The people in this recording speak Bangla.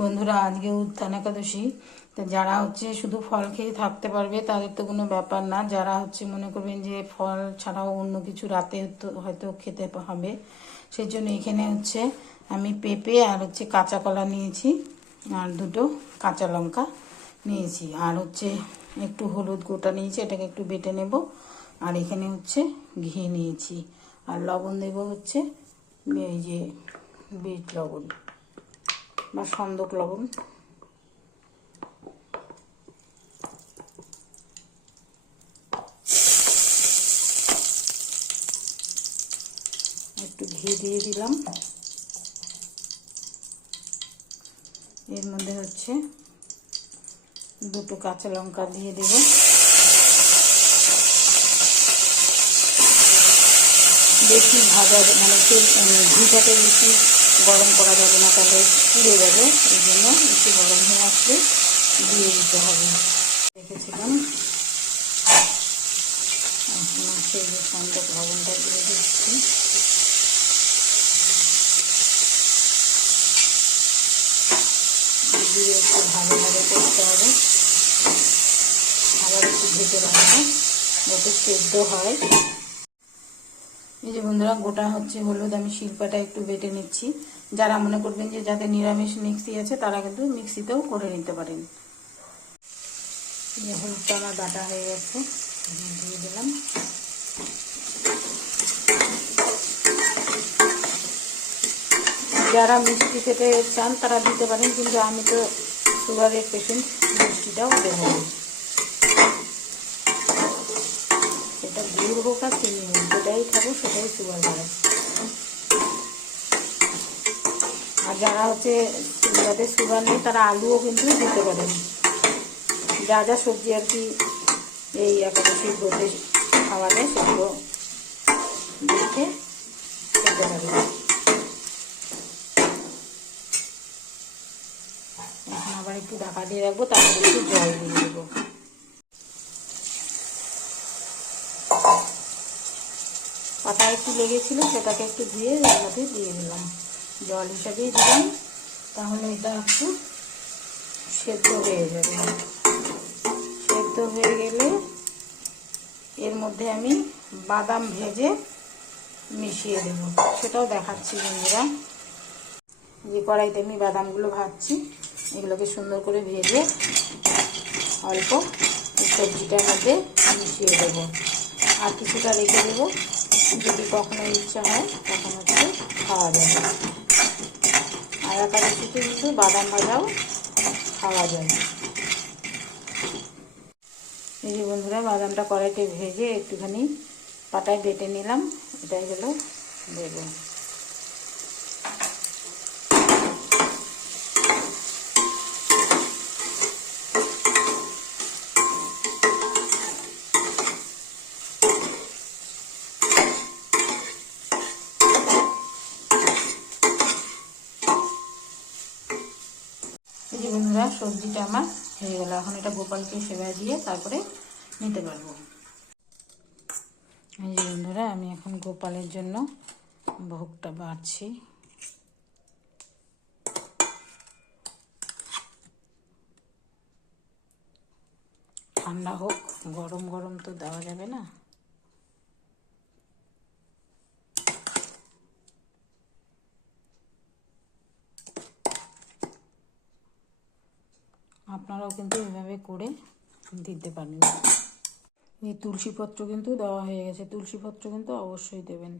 বন্ধুরা, আজকে উত্থান একাদশী। তো যারা শুধু ফল খেয়ে থাকতে পারবে তাদের তো কোনো ব্যাপার না। যারা মনে করবেন যে ফল ছাড়াও অন্য কিছু রাতে হয়তো খেতে হবে, সেই জন্য এখানে আমি পেঁপে আর কাঁচা কলা নিয়েছি, আর দুটো কাঁচা লঙ্কা নিয়েছি, আর একটু হলুদ গোটা নিয়েছি, এটাকে একটু বেটে নেব। আর এখানে ঘি নিয়েছি, আর লবণ দেব এই যে বিট লবণ বা সন্দক লবণ। একটু ঘি দিয়ে দিলাম। এর মধ্যে দুটো কাঁচা লঙ্কা দিয়ে দেব। বেশি ভাজা ঘিটাকে বেশি গরম করা যাবে না, তাহলে পুড়ে যাবে। এই জন্য একটু গরম হয়ে আসলে দিয়ে দিতে হবে। রেখেছিলাম, এখন যে সন্দক লবণটা দিয়ে দিচ্ছি। দিয়ে একটু ভালো করতে হবে, আবার একটু ঢেকে রাখবো যাতে সেদ্ধ হয়। এই যে বন্ধুরা, গোটা হলুদ আমি শিলপাটা একটু বেটে নিচ্ছি। যারা মনে করবেন যে যাদের নিরামিষ মিক্সি আছে তারা কিন্তু মিক্সিতেও করে নিতে পারেন। হলুদটা আমার বাটা হয়ে গেছে, দিয়ে দিলাম। যারা মিষ্টি খেতে চান তারা দিতে পারেন, কিন্তু আমি তো সুগারের পেশেন্ট, মিষ্টিটাও দেবো। সেটা গুড় হোক আর চিনি হোক, যেটাই খাবো সেটাই সুগার বাড়ে। আর যারা যাদের সুগার নেই তারা আলুও কিন্তু দিতে পারেন। যা যা সবজি আর কি এই একাদশীর ব্রতে খাওয়া যায় সেগুলো দেখে খেতে পারেন। এখন আবার একটু ঢাকা দিয়ে রাখবো, তারপরে একটু জল দিয়ে দেবো। পাতায় একটু লেগেছিল, সেটাকে একটু ধুয়ে এর মধ্যে দিয়ে দিলাম, জল হিসাবেই দিলাম। তাহলে এটা একটু সেদ্ধ হয়ে যাবে। সেদ্ধ হয়ে গেলে এর মধ্যে আমি বাদাম ভেজে মিশিয়ে দেব, সেটাও দেখাচ্ছি বন্ধুরা। যে কড়াইতে আমি বাদামগুলো ভাজছি, এগুলোকে সুন্দর করে ভেজে অল্প সবজিটার মধ্যে মিশিয়ে দেবো। আর কিছুটা রেখে দেবো, যদি কখনো ইচ্ছা হয় তখন খাওয়া যাবে। আর একাদশীতে কিন্তু বাদাম ভাজাও খাওয়া যায়। এই যে বন্ধুরা, বাদামটা কড়াইতে ভেজে একটুখানি পাটায় বেটে নিলাম, এটাই হলো দেবো। এই যে বন্ধুরা, সবজিটা আমার হয়ে গেল। এখন এটা গোপালকে সেবা দিয়ে তারপরে নিতে পারবো। এই যে বন্ধুরা, আমি এখন গোপালের জন্য ভোগটা বাড়ছি। ঠান্ডা হোক, গরম গরম তো দেওয়া যাবে না। আপনারাও কিন্তু এভাবে করে দিতে পারেন। এই তুলসী পত্র কিন্তু দেওয়া হয়ে গেছে, তুলসী পত্র কিন্তু অবশ্যই দেবেন।